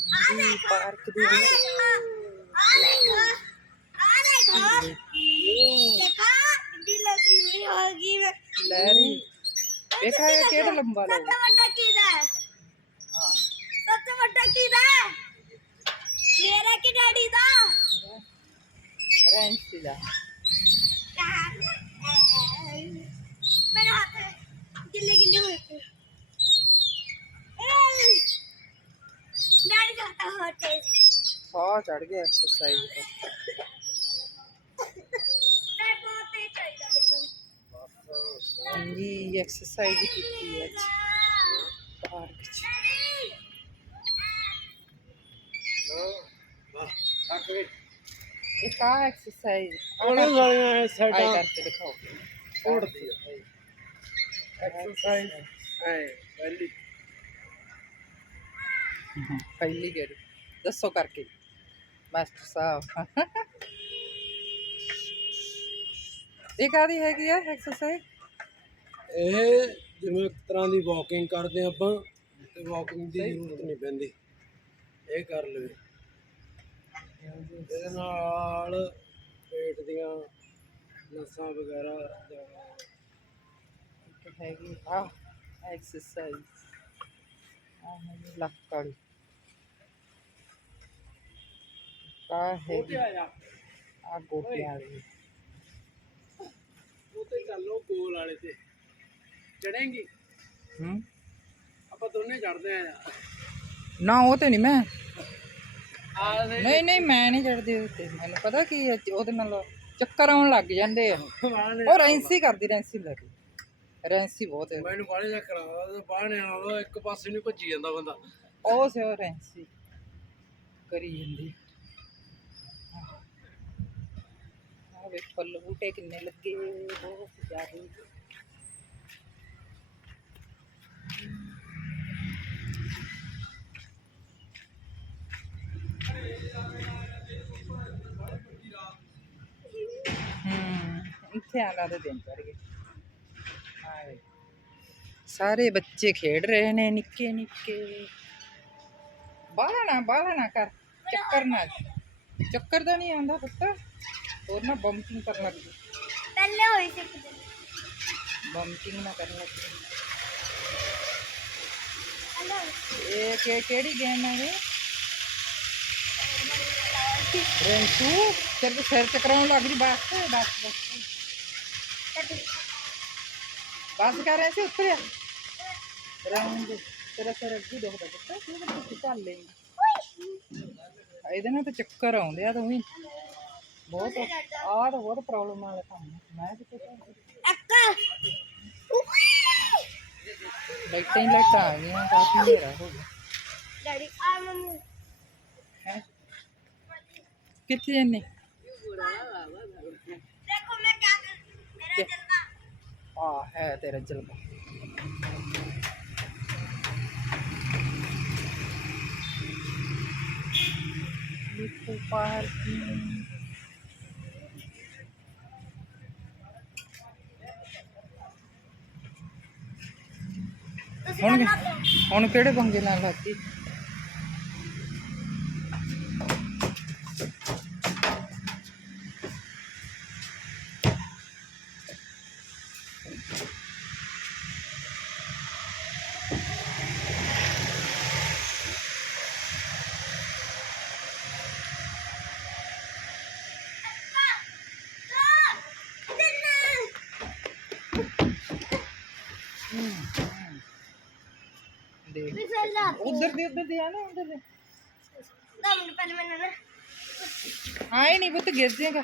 ਜੀ ਪਾਰਕ ਦੇ ਵਿੱਚ ਆ ਦੇਖੋ ਆ ਦੇਖੋ ਦੇਖਾ ਡੀ ਲੱਗੀ ਹੋ ਗਈ ਮੈਂ ਲਹਿਰੀ ਵੇਖਾ ਇਹ ਕਿਹੜਾ ਲੰਬਾ ਸਭ ਲੋਗ ਤੋਂ ਵੱਡਾ ਕਿਹਦਾ ਹੈ ਹਾਂ ਸਭ ਤੋਂ ਵੱਡਾ ਕਿਹਦਾ ਹੈ ਮੇਰਾ ਕਿ ਡੈਡੀ ਦਾ ਰੈਂਸੀ ਦਾ ਮੇਰੇ ਹੱਥ ਗਿੱਲੇ ਗਿੱਲੇ ਹੋਏ ਪਏ ਡੈਡੀ ਕਰਤਾ ਹੋਤੇ ਸਾਹ ਚੜ ਗਿਆ ਐਕਸਰਸਾਈਜ਼ ਤੇ ਮੈਂ ਬਹੁਤ ਤੇਜ਼ ਚਾਹੀਦਾ ਮੈਨੂੰ ਹਾਂਜੀ ਐਕਸਰਸਾਈਜ਼ ਕੀਤੀ ਅੱਜ। ਪਾਰਕ 'ਚ। ਇਹ ਕਾ ਐਕਸਰਸਾਈਜ਼ ਉਹਨੇ ਸਾਰੀਆਂ ਆਈ ਸਾਈਡਾਂ ਕਰਕੇ ਦਿਖਾਓ। ਆ। ਐਕਸਰਸਾਈਜ਼ ਐ ਪਹਿਲੀ। ਪਹਿਲੀ ਗੇੜ। ਦੱਸੋ ਕਰਕੇ। ਮਾਸਟਰ ਸਾਹਿਬ। ਇਹ ਕਾਦੀ ਹੈਗੀ ਆ ਐਕਸਰਸਾਈਜ਼ ਇਹ ਜਿਵੇਂ ਇੱਕ ਤਰ੍ਹਾਂ ਦੀ ਵਾਕਿੰਗ ਕਰਦੇ ਆਪਾਂ ਤੇ ਵਾਕਿੰਗ ਦੀ ਜ਼ਰੂਰਤ ਨਹੀਂ ਪੈਂਦੀ। ਇਹ ਕਰ ਲਵੇ। ਇਹਦੇ ਨਾਲ ਪੇਟ ਦੀਆਂ ਨਸਾਂ ਵਗੈਰਾ ਹੈਗੀ ਆ ਐਕਸਰਸਾਈਜ਼ ਆ ਹੈਗੀ ਲੱਕ ਵਾਲੀ ਆ ਹੈਗੀ ਆ ਆ ਗੋਟਿਆਂ ਵਾਲੀ। ਉਹ ਤੇ ਚੱਲੋ ਗੋਲ ਵਾਲੇ ਤੇ। ਚੜੇਂਗੀ? ਹੂੰ। ਆਪਾਂ ਦੋਨੇ ਚੜਦੇ ਆ। ਯਾਰ ਨਾ ਉਹ ਤੇ ਨਹੀਂ ਮੈਂ। ਨਹੀਂ ਨਹੀਂ ਮੈਂ ਨਹੀਂ ਚੜਦੀ ਉਹਦੇ ਤੇ। ਮੈਨੂੰ ਪਤਾ ਕੀ ਉਹਦੇ ਨਾਲ ਚੱਕਰ ਆਉਣ ਲੱਗ ਜਾਂਦੇ ਆ। ਉਹ ਰੈਂਸੀ ਕਰਦੀ ਰੈਂਸੀ ਲੱਗੀ ਰੈਂਸੀ ਬਹੁਤ ਹੈ। ਮੈਨੂੰ ਬਾਹਲੇ ਚੱਕਰ ਆਉਂਦਾ ਬਾਹਣੇ ਆਉਂਦਾ ਇੱਕ ਪਾਸੇ ਨੂੰ ਭੱਜੀ ਜਾਂਦਾ ਬੰਦਾ। ਉਹ ਸੇ ਉਹ ਰੈਂਸੀ। ਕਰੀ ਜਾਂਦੀ। ਆ ਵੇ ਫੁੱਲ ਬੂਟੇ ਕਿੰਨੇ ਲੱਗੇ ਬਹੁਤ ਜ਼ਿਆਦਾ। ਹੂੰ ਇੱਥੇ ਆਲਾ ਦੇ ਦਿਨ ਚੜ ਗਏ। ਹਾਏ ਸਾਰੇ ਬੱਚੇ ਖੇਡ ਰਹੇ ਨੇ ਨਿੱਕੇ ਨਿੱਕੇ ਬਾਹਲਾ ਨਾ ਬਾਹਲਾ ਨਾ ਕਰ ਚੱਕਰ ਨਾ ਚੱਕਰ ਤਾਂ ਨਹੀਂ ਆਉਂਦਾ ਪੁੱਤ ਹੋਰ ਨਾ ਬੰਪਿੰਗ ਕਰਨ ਲੱਗ ਗਈ ਪਹਿਲੇ ਹੋਈ ਸੀ ਕਿਤੇ ਬੰਪਿੰਗ ਨਾ ਕਰਨ ਲੱਗ ਗਈ ਹਲੋ ਇਹ ਕਿ ਕਿਹੜੀ ਗੇਮ ਹੈ ਇਹ ਰੈਂਸੂ ਸਿਰ ਤੇ ਸਿਰ ਚਕਰਾਉਣ ਲੱਗ ਗਈ ਬਸ ਕਰ ਰਹੇ ਸੀ ਉੱਤਰਿਆ ਰੈਂਦ ਤੇਰਾ ਸਿਰ ਅੱਗੇ ਦੁਖਦਾ ਪੁੱਤ। ਤੂੰ ਤਾਂ ਕਿੱਥੇ ਚੱਲ ਲੈਂਗੀ ਇਹਦੇ ਨਾਲ ਤਾਂ ਚੱਕਰ ਆਉਂਦੇ ਆ ਤੂੰ ਵੀ ਬਹੁਤ ਆਹ ਤਾਂ ਬਹੁਤ ਪ੍ਰੋਬਲਮ ਵਾਲਾ ਕੰਮ ਹੈ ਮੈਂ ਕਿਤੇ ਅੱਕਾ। ਲਾਈਟਾਂ ਹੀ ਲਾਈਟਾਂ ਆ ਗਈਆਂ ਕਾਫੀ ਹਨੇਰਾ ਹੋ ਗਿਆ। ਡੈਡੀ ਆ ਮੰਮੀ। ਹੈ? ਕਿੱਥੇ ਜੰਨੇ ਦੇਖੋ ਮੈਂ ਕਿਆ ਮੇਰਾ ਆ ਹੈ ਤੇਰਾ ਜਲਵਾ ਲਿਖੋ ਪਾਰਕਿੰਗ ਤੁਸੀਂ ਹੁਣ ਹੁਣ ਕਿਹੜੇ ਪੰਗੇ ਨਾਲ ਲੱਗੀ ਦੇਖ ਉਧਰ ਦੇ ਉਧਰ ਦੇ ਆ ਨਾ ਉਧਰ ਦੇ। ਦਮ ਪਹਿਲੇ ਮੈਨੂੰ ਨਾ। ਆਏ ਨਹੀਂ ਪੁੱਤ ਗਿਰ ਜਾਏਗਾ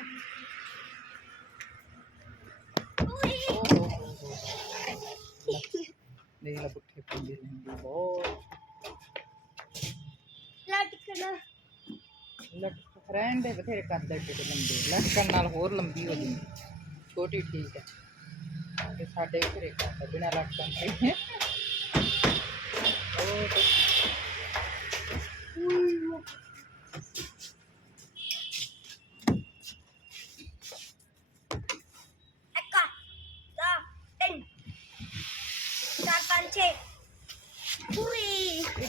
ਉਈ ਦੇਖ ਲੈ ਪੁੱਠੇ ਪੰਗੇ ਲੈਂਦੀ ਬਹੁਤ। ਲਟਕਣਾ। ਲਟਕ ਰਹਿਣ ਦੇ ਬਥੇਰੇ ਕਰਦਾ ਏਡੇ ਲੰਬੇ। ਲਟਕਣ ਨਾਲ ਹੋਰ ਲੰਬੀ ਹੋ ਜਾਂਦੀ। ਛੋਟੀ ਠੀਕ ਹੈ ਕੇ ਸਾਡੇ ਘਰੇ ਖਾਂਦਾ ਬਿਨਾ ਲੱਟਾਂ ਤੇ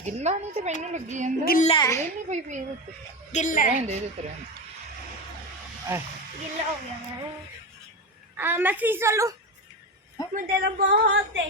ਗਿੱਲਾ ਨਹੀਂ ਤੇ ਮੈਨੂੰ ਲੱਗੀ ਜਾਂਦਾ। ਗਿੱਲਾ ਇਹ ਨਹੀਂ ਕੋਈ ਫੇਰ ਉੱਤੇ। ਗਿੱਲਾ ਰਹਿੰਦੇ ਇਹਦੇ ਤੇ ਰਹਿੰਦੇ। ਗਿੱਲਾ ਹੋ ਗਿਆ ਮੈਂ। ਆ ਮੈਂ ਸੀਸਾ ਲੋ ¡Me te bote!